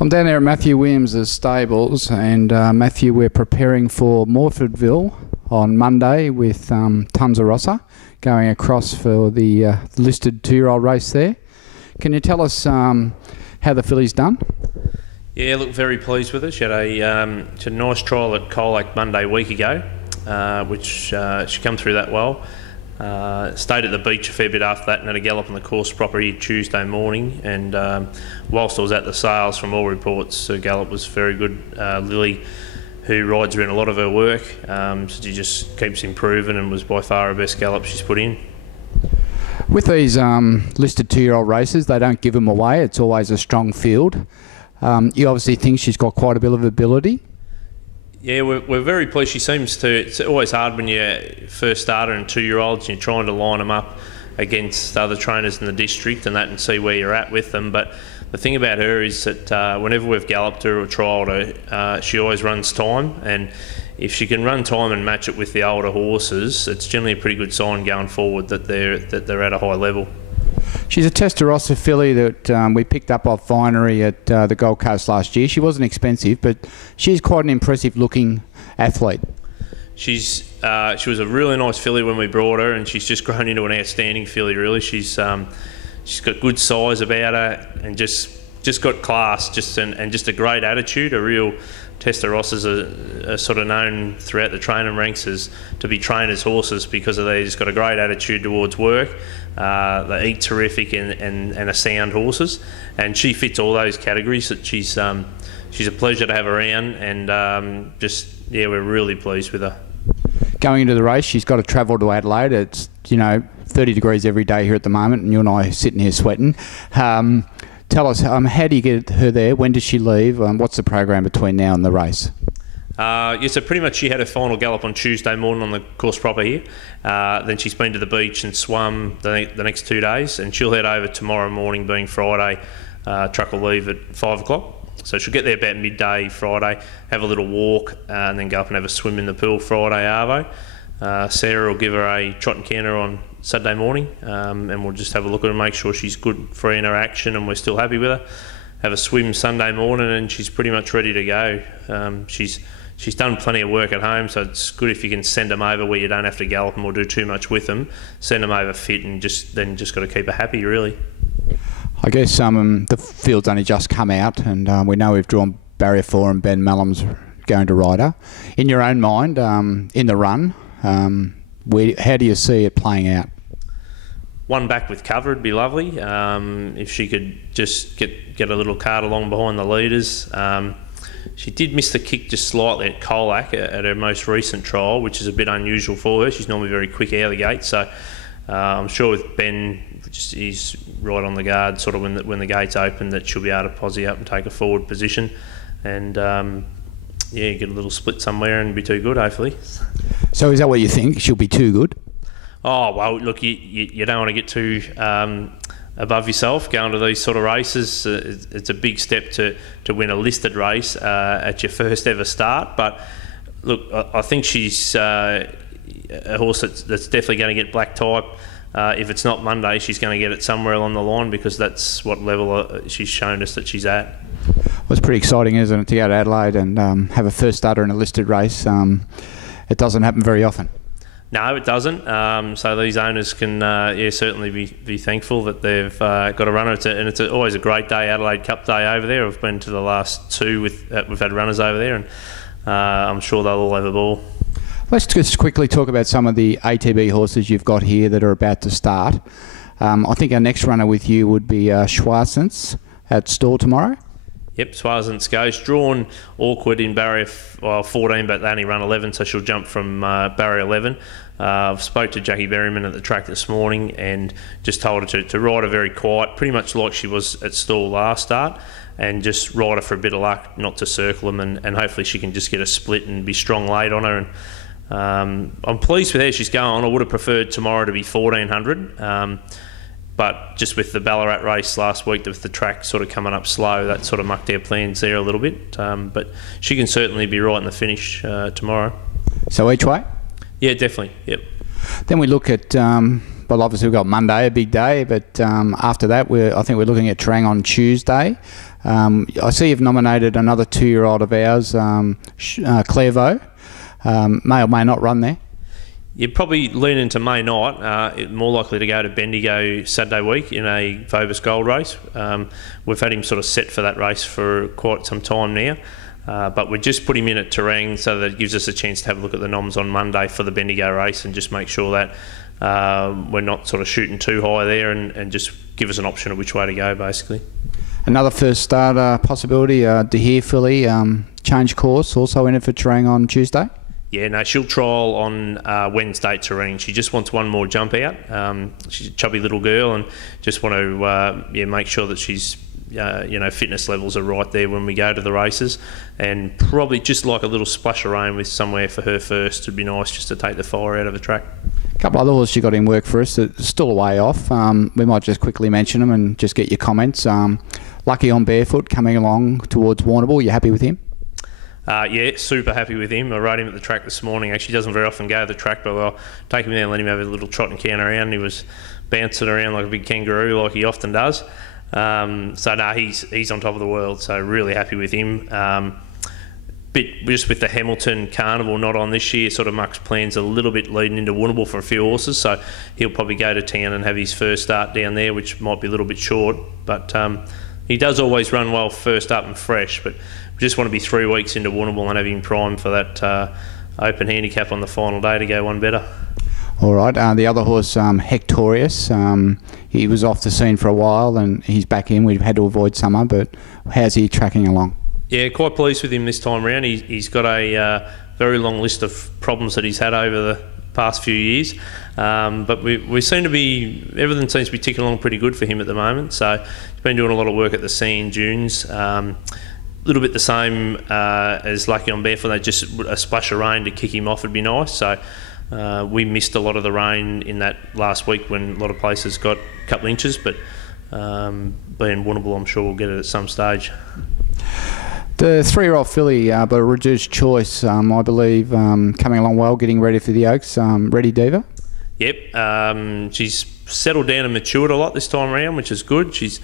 I'm down there at Matthew Williams' stables, and Matthew, we're preparing for Morfordville on Monday with Tunza Rossa going across for the listed 2-year-old race there. Can you tell us how the filly's done? Yeah, look, very pleased with her. She had a nice trial at Colac Monday week ago, which she come through that well. Stayed at the beach a fair bit after that and had a gallop on the course property Tuesday morning, and whilst I was at the sales, from all reports, her gallop was very good. Lily, who rides her in a lot of her work, so she just keeps improving and was by far her best gallop she's put in. With these listed 2-year-old races, they don't give them away. It's always a strong field. You obviously think she's got quite a bit of ability. Yeah, we're very pleased. She seems to. It's always hard when you first start her and 2-year-olds and you're trying to line them up against other trainers in the district and that, and see where you're at with them. But the thing about her is that whenever we've galloped her or trialled her, she always runs time, and if she can run time and match it with the older horses, it's generally a pretty good sign going forward that they're at a high level. She's a Testarossa filly that we picked up off Vinery at the Gold Coast last year. She wasn't expensive, but she's quite an impressive-looking athlete. She was a really nice filly when we brought her, and she's just grown into an outstanding filly. Really, she's got good size about her, and just got class, and just a great attitude. A real Testarosas are sort of known throughout the training ranks as to be trainers' horses because they just got a great attitude towards work. They eat terrific and are sound horses, and she fits all those categories. That she's a pleasure to have around, and we're really pleased with her. Going into the race, she's got to travel to Adelaide. It's 30 degrees every day here at the moment, and you and I are sitting here sweating. Tell us, how do you get her there? When does she leave? What's the program between now and the race? So pretty much she had her final gallop on Tuesday morning on the course proper here. Then she's been to the beach and swum the next 2 days, and she'll head over tomorrow morning, being Friday. Truck will leave at 5 o'clock. So she'll get there about midday Friday, have a little walk, and then go up and have a swim in the pool Friday arvo. Sarah will give her a trot and canter on Saturday morning, and we'll just have a look at her and make sure she's good, free in her action, and we're still happy with her. Have a swim Sunday morning, and she's pretty much ready to go. She's done plenty of work at home, so it's good if you can send them over where you don't have to gallop them or do too much with them. Send them over fit, and just got to keep her happy, really. I guess the field's only just come out, and we know we've drawn Barrier 4 and Ben Mallum's going to ride her. In your own mind, in the run, how do you see it playing out? One back with cover would be lovely. If she could just get a little cart along behind the leaders. She did miss the kick just slightly at Colac at her most recent trial, which is a bit unusual for her. She's normally very quick out of the gate, so I'm sure with Ben, he's right on the guard, sort of when the gates open, that she'll be able to posse up and take a forward position, and get a little split somewhere and be too good, hopefully. So is that what you think? She'll be too good? Oh, well, look, you don't want to get too above yourself going to these sort of races. It's a big step to win a listed race at your first ever start. But look, I think she's a horse that's definitely going to get black type. If it's not Monday, she's going to get it somewhere along the line, because that's what level she's shown us that she's at. Well, it's pretty exciting, isn't it, to go to Adelaide and have a first starter in a listed race. It doesn't happen very often. No, it doesn't. So these owners can certainly be thankful that they've got a runner. It's always a great day, Adelaide Cup Day over there. I've been to the last two we've had runners over there, and I'm sure they'll all have a ball. Let's just quickly talk about some of the ATB horses you've got here that are about to start. I think our next runner with you would be Schwarzens at Stall tomorrow. Yep, Schwarzens goes. Drawn awkward in barrier 14, but they only run 11, so she'll jump from barrier 11. I've spoke to Jackie Berryman at the track this morning and just told her to ride her very quiet, pretty much like she was at Stall last start, and just ride her for a bit of luck, not to circle them, and hopefully she can just get a split and be strong late on her. And I'm pleased with how she's going. I would have preferred tomorrow to be 1400. But just with the Ballarat race last week, with the track sort of coming up slow, that sort of mucked our plans there a little bit. But she can certainly be right in the finish tomorrow. So each way? Yeah, definitely. Yep. Then we look at, well, obviously we've got Monday, a big day, but after that, I think we're looking at Terang on Tuesday. I see you've nominated another 2-year-old of ours, Clairvaux. May or may not run there. You'd probably lean into may not. More likely to go to Bendigo Saturday week in a Vobis Gold race. We've had him sort of set for that race for quite some time now. But we just put him in at Terang so that it gives us a chance to have a look at the noms on Monday for the Bendigo race and just make sure that we're not sort of shooting too high there and just give us an option of which way to go, basically. Another first starter possibility, Dahir filly, change course, also in it for Terang on Tuesday. Yeah, no, she'll trial on Wednesday at Terang. She just wants one more jump out. She's a chubby little girl and just want to make sure that she's fitness levels are right there when we go to the races, and probably just like a little splash of rain with somewhere for her first. It'd be nice just to take the fire out of the track. A couple other horses you got in work for us that are still a way off. We might just quickly mention them and just get your comments. Lucky on Barefoot coming along towards Warrnambool. You happy with him? Yeah, super happy with him. I rode him at the track this morning. Actually doesn't very often go to the track, but I'll take him there and let him have a little trot and can around. He was bouncing around like a big kangaroo like he often does. He's on top of the world, so really happy with him. Just with the Hamilton Carnival not on this year, sort of Muck's plans a little bit leading into Warrnambool for a few horses, so he'll probably go to town and have his first start down there, which might be a little bit short, but he does always run well first up and fresh, but we just want to be 3 weeks into Warrnambool and have him primed for that open handicap on the final day to go one better. All right, the other horse, Hectorius, he was off the scene for a while and he's back in. We've had to avoid summer, but how's he tracking along? Yeah, quite pleased with him this time around. He's got a very long list of problems that he's had over the past few years, but we seem to be, everything seems to be ticking along pretty good for him at the moment. So he's been doing a lot of work at the Sea in Dunes. A little bit the same as Lucky on Barefoot. Just a splash of rain to kick him off would be nice. So we missed a lot of the rain in that last week when a lot of places got a couple of inches, but being Warrnambool, I'm sure we'll get it at some stage. The 3-year-old filly, but a reduced choice, I believe, coming along well, getting ready for the Oaks. Ready Diva? Yep. She's settled down and matured a lot this time around, which is good. She's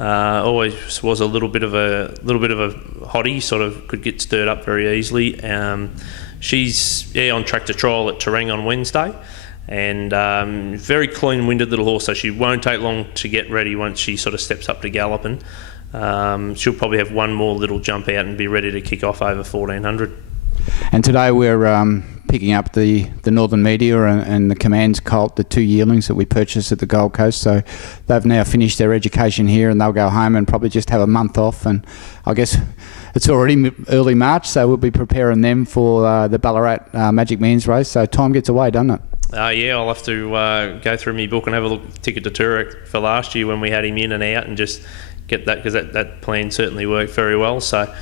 always was a little bit of a hottie, sort of could get stirred up very easily. She's on track to trial at Terang on Wednesday, and very clean-winded little horse, so she won't take long to get ready once she sort of steps up to galloping. She'll probably have one more little jump out and be ready to kick off over 1400. And today we're picking up the Northern Media and the Commands Colt, the 2 yearlings that we purchased at the Gold Coast. So they've now finished their education here and they'll go home and probably just have a month off. And I guess it's already early March, so we'll be preparing them for the Ballarat Magic Millions race. So time gets away, doesn't it? Yeah, I'll have to go through my book and have a look at the ticket to Toorak for last year when we had him in and out and just get that, because that plan certainly worked very well. So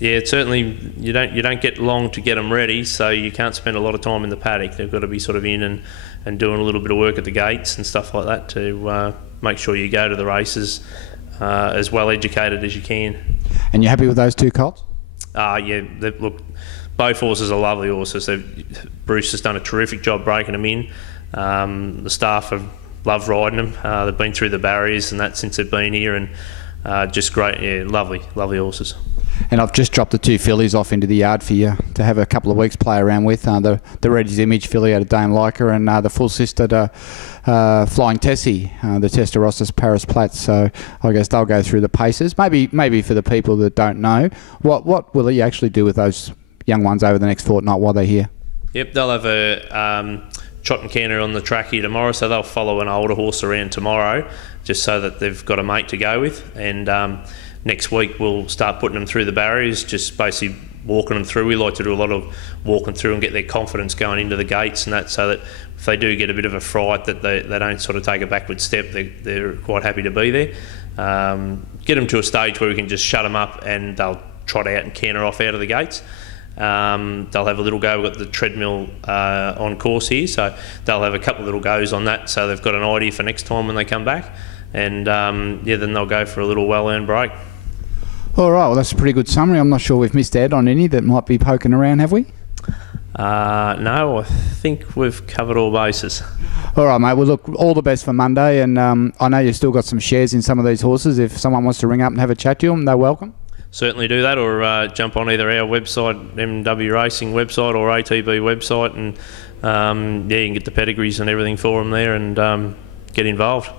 it's certainly you don't get long to get them ready, so you can't spend a lot of time in the paddock. They've got to be sort of in and doing a little bit of work at the gates and stuff like that to make sure you go to the races as well educated as you can. And you're happy with those 2 colts? Yeah, look, both horses are lovely horses. Bruce has done a terrific job breaking them in. The staff have loved riding them. They've been through the barriers and that since they've been here, and just great, lovely horses. And I've just dropped the 2 fillies off into the yard for you to have a couple of weeks play around with. The Reddy's Image filly out of Dame Leica, and the full sister to Flying Tessie, the Testarossas Paris Platts. So I guess they'll go through the paces. Maybe for the people that don't know, what will he actually do with those young ones over the next fortnight while they're here? Yep, they'll have a trot and canter on the track here tomorrow, so they'll follow an older horse around tomorrow just so that they've got a mate to go with, and next week we'll start putting them through the barriers, just basically walking them through. We like to do a lot of walking through and get their confidence going into the gates and that, so that if they do get a bit of a fright, that they don't sort of take a backward step. They're quite happy to be there. Get them to a stage where we can just shut them up and they'll trot out and canter off out of the gates. They'll have a little go. We've got the treadmill on course here, so they'll have a couple of little goes on that, so they've got an idea for next time when they come back, and then they'll go for a little well-earned break. All right, well, that's a pretty good summary. I'm not sure we've missed out on any that might be poking around, have we? No, I think we've covered all bases. All right, mate. Well, look, all the best for Monday, and I know you've still got some shares in some of these horses. If someone wants to ring up and have a chat to them, they're welcome. Certainly do that, or jump on either our website, MW Racing website, or ATB website, and you can get the pedigrees and everything for them there, and get involved.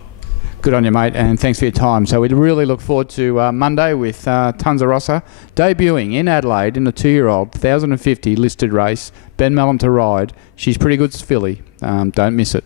Good on you, mate, and thanks for your time. So we really look forward to Monday with Tunza Rossa debuting in Adelaide in a 2-year-old 1,050 listed race. Ben Mellon to ride. She's pretty good filly. Don't miss it.